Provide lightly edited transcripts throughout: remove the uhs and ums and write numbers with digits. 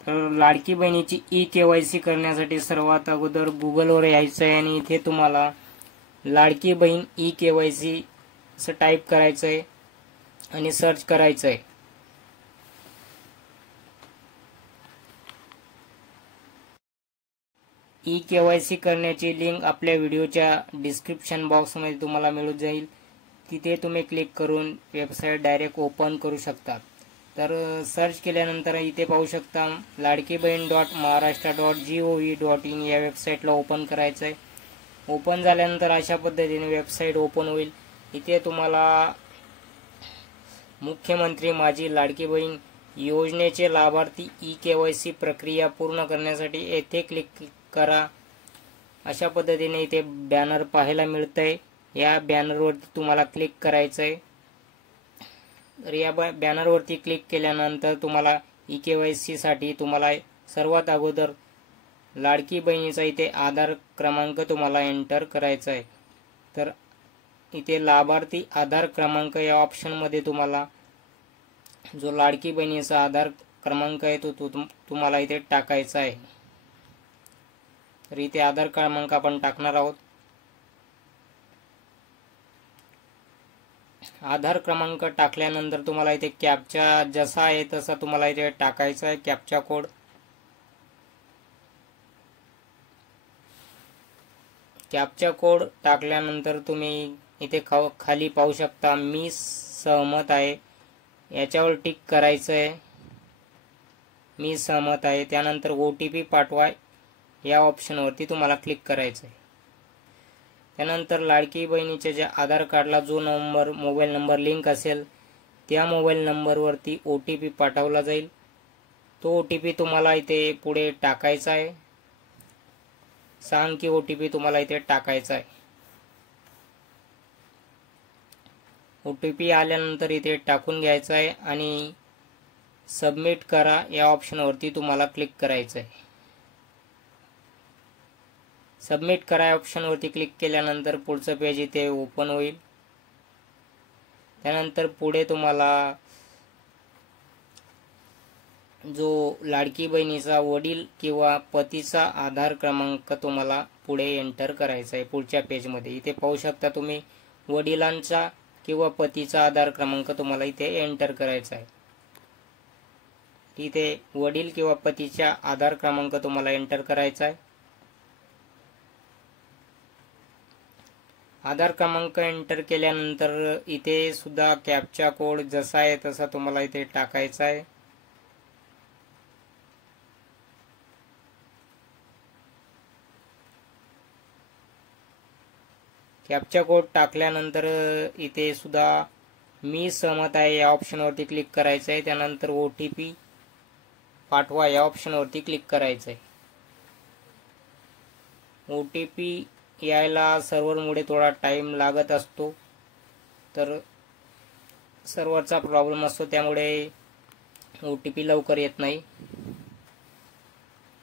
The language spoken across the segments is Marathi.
तर लाडकी बहिणीची ई-KYC करण्यासाठी सर्वात अगोदर गुगलवर यायचं आहे आणि इथे तुम्हाला लाडकी बहीण ई-KYC असं टाईप करायचं आहे आणि सर्च करायचं आहे. ई-KYC करण्याची लिंक आपल्या व्हिडिओच्या डिस्क्रिप्शन बॉक्समध्ये तुम्हाला मिळून जाईल. तिथे तुम्ही क्लिक करून वेबसाईट डायरेक्ट ओपन करू शकता. तर सर्च केल्यानंतर इथे पाहू शकता ladkibahn.maharashtra.gov.in या वेबसाईटला ओपन करायचं आहे. ओपन झाल्यानंतर अशा पद्धतीने वेबसाईट ओपन होईल. इथे तुम्हाला मुख्यमंत्री माझी लाडकी बहीण योजनेचे लाभार्थी ई-KYC प्रक्रिया पूर्ण करण्यासाठी येथे क्लिक करा. अशा पद्धतीने इथे बॅनर पाहायला मिळतंय. या बॅनरवरती तुम्हाला क्लिक करायचं आहे. तर या बॅनरवरती क्लिक केल्यानंतर तुम्हाला ई-KYC साठी तुम्हाला सर्वात अगोदर लाडकी बहिणीचा इथे आधार क्रमांक तुम्हाला एंटर करायचा आहे. तर इथे लाभार्थी आधार क्रमांक या ऑप्शनमध्ये तुम्हाला जो लाडकी बहिणीचा आधार क्रमांक आहे तो तुम्हाला इथे टाकायचा आहे. तर इथे आधार क्रमांक आपण टाकणार आहोत. आधार क्रमांक टाकल्यानंतर तुम्हाला इथे कॅप्चा जसा आहे तसा तुम्हाला इथे टाकायचा आहे. कॅप्चा कोड टाकल्यानंतर तुम्ही इथे खाली पाहू शकता मी सहमत आहे याच्यावर टिक करायचं आहे. मी सहमत आहे. त्यानंतर OTP पाठवा या ऑप्शनवरती तुम्हाला क्लिक करायचं आहे. त्यानंतर लाडकी बहिणीच्या ज्या आधार कार्डला जो मोबाईल नंबर लिंक असेल त्या मोबाईल नंबरवरती OTP पाठवला जाईल. तो OTP तुम्हाला इथे पुढे टाकायचा आहे. 6 अंकी OTP तुम्हाला इथे टाकायचा आहे. OTP आल्यानंतर इथे टाकून घ्यायचा आहे आणि सबमिट करा या ऑप्शनवरती तुम्हाला क्लिक करायचं आहे. सबमिट करा या ऑप्शनवरती क्लिक केल्यानंतर पुढचं पेज इथे ओपन होईल. त्यानंतर पुढे तुम्हाला जो लाडकी बहिणीचा वडील किंवा पतीचा आधार क्रमांक तुम्हाला पुढे एंटर करायचा आहे पुढच्या पेजमध्ये. इथे पाहू शकता तुम्ही वडिलांचा किंवा पतीचा आधार क्रमांक तुम्हाला इथे एंटर करायचा आहे. इथे वडील किंवा पतीचा आधार क्रमांक तुम्हाला एंटर करायचा आहे. आधार क्रमांक एंटर केल्यानंतर इथे सुद्धा कॅप्चा कोड जसा आहे तसा तुम्हाला इथे टाकायचा आहे. कॅप्चा कोड टाकल्यानंतर इथे सुद्धा मी सहमत आहे या ऑप्शनवरती क्लिक करायचं आहे. त्यानंतर OTP पाठवा या ऑप्शनवरती क्लिक करायचं आहे. OTP यायला सर्व्हरमुळे थोडा टाइम लागत असतो. तर सर्व्हरचा प्रॉब्लेम असतो त्यामुळे OTP लवकर येत नाही.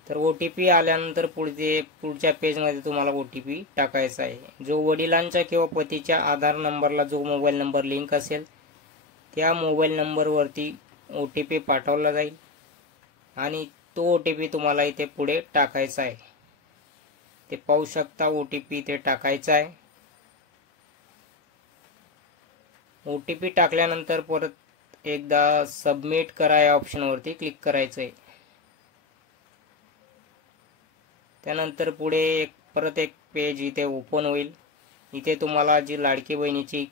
तर OTP आल्यानंतर पुढच्या पेजमध्ये तुम्हाला OTP टाकायचा आहे. जो वडिलांच्या किंवा पतीच्या आधार नंबरला जो मोबाईल नंबर लिंक असेल त्या मोबाईल नंबरवरती OTP पाठवला जाईल आणि तो OTP तुम्हाला इथे पुढे टाकायचा आहे. ते पाहू शकता OTP इथे टाकायचा आहे. OTP टाकल्यानंतर परत एकदा सबमिट करा या ऑप्शनवरती क्लिक करायचं आहे. त्यानंतर पुढे परत एक पेज इथे ओपन होईल. इथे तुम्हाला जी लाडकी बहिणीची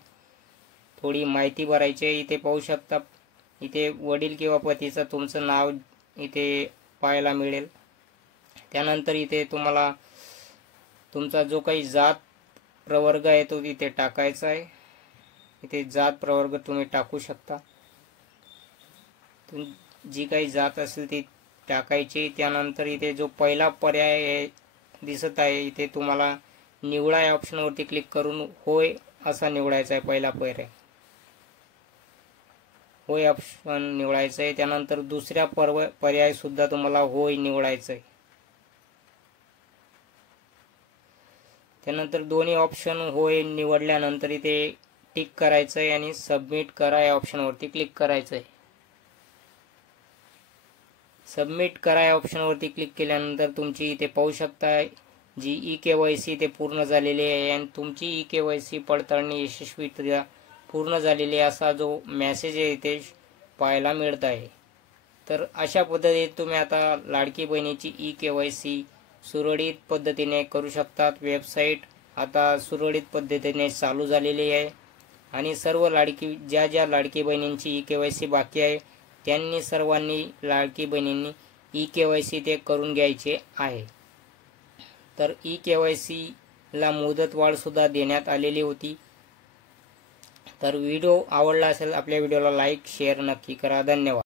थोडी माहिती भरायची आहे. इथे पाहू शकता इथे वडील किंवा पतीचं तुमचं नाव इथे पाहायला मिळेल. त्यानंतर इथे तुम्हाला तुमचा जो काही जात प्रवर्ग आहे तो इथे टाकायचा आहे. इथे जात प्रवर्ग तुम्ही टाकू शकता. जी काही जात असेल ती टाकायची. त्यानंतर इथे जो पहिला पर्याय दिसत आहे इथे तुम्हाला निवडा या ऑप्शनवरती क्लिक करून होय असा निवडायचा आहे. पहिला पर्याय होय ऑप्शन निवडायचं आहे. त्यानंतर दुसऱ्या पर्याय सुद्धा तुम्हाला होय निवडायचं आहे. त्यानंतर दोन्ही ऑप्शन होय निवडल्यानंतर इथे टिक करायचं आहे आणि सबमिट करा या ऑप्शनवरती क्लिक करायचं आहे. सबमिट करा या ऑप्शनवरती क्लिक केल्यानंतर तुमची इथे पाहू शकता जी ई-KYC ते पूर्ण झालेली आहे आणि तुमची ई-KYC पडताळणी यशस्वीरित्या पूर्ण झालेली असा जो मेसेज आहे इथे पाहायला मिळत आहे। तर अशा पद्धतीने तुम्ही आता लाडकी बहिणीची ई-KYC सुरळीत पद्धतीने करू शकतात। वेबसाईट आता सुरळीत पद्धतीने चालू झालेली आहे आणि सर्व ज्या लाडकी बहिणींची ई-KYC बाकी आहे त्यांनी सर्वांनी लाडकी बहिणींनी ई-KYC ते करून घ्यायचे आहे। तर ई-KYC ला मुदतवाढ सुद्धा देण्यात आलेली होती। तर व्हिडिओ आवडला असेल आपल्या व्हिडिओला लाईक शेअर नक्की करा। धन्यवाद।